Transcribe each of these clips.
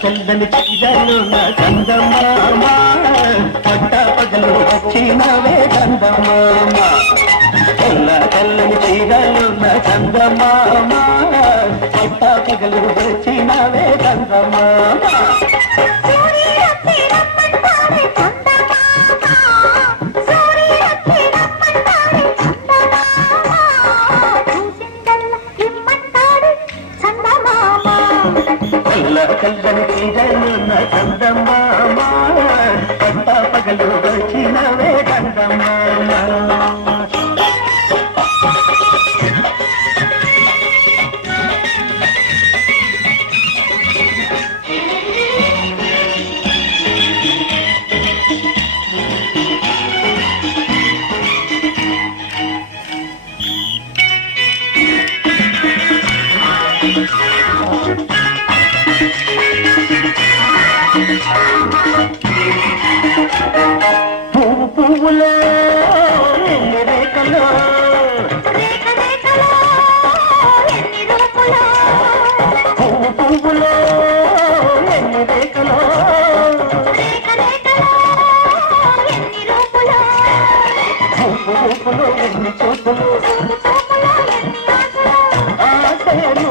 తెల్లని చీరలు నా చందమామ పట్ట పగలు వచ్చినవే చందమామ తెల్లని చీరలు నా చందమామ పట్ట పగలు వచ్చినవే చందమామ కల్లని చీరలు నా చందమామ పట్ట పగలు వచ్చినవే చందమామ పువ్వు పువ్వులో ఎన్ని రేఖలో పువ్వు పువ్వులో ఎన్ని రేఖలో పువ్వు రూపులో ఎన్ని చూపులు ఆశలు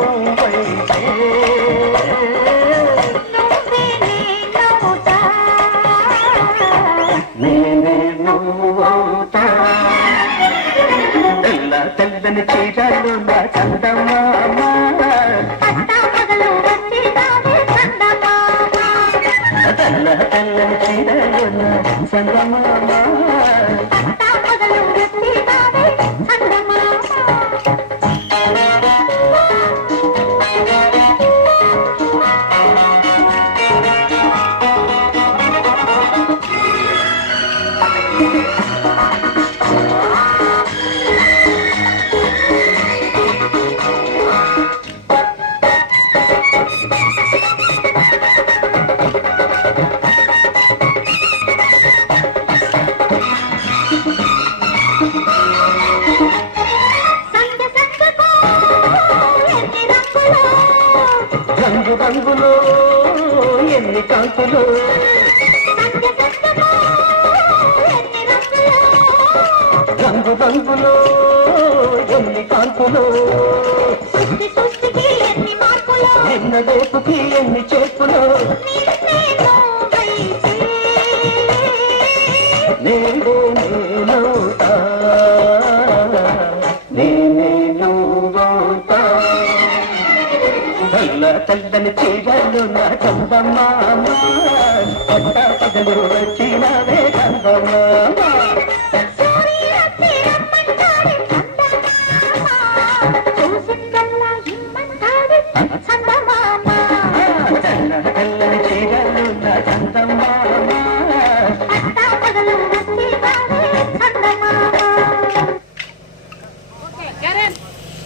తెల్లని చీరలు నా చందమామ తెల్లని చీరలు నా చందమామ రంగు రంగులో ఎన్ని కాంతులు రంగు రంగులో ఎన్ని కాంతులు నిన్న రేపుకి ఎన్ని చేతులు నేనే నేనవుతా నేనే నువ్వవుతా తెల్లని చీరలు నా చందమామ పట్ట పగలు వచ్చినవే చందమామ తెల్లని చీరలు నా చందమామ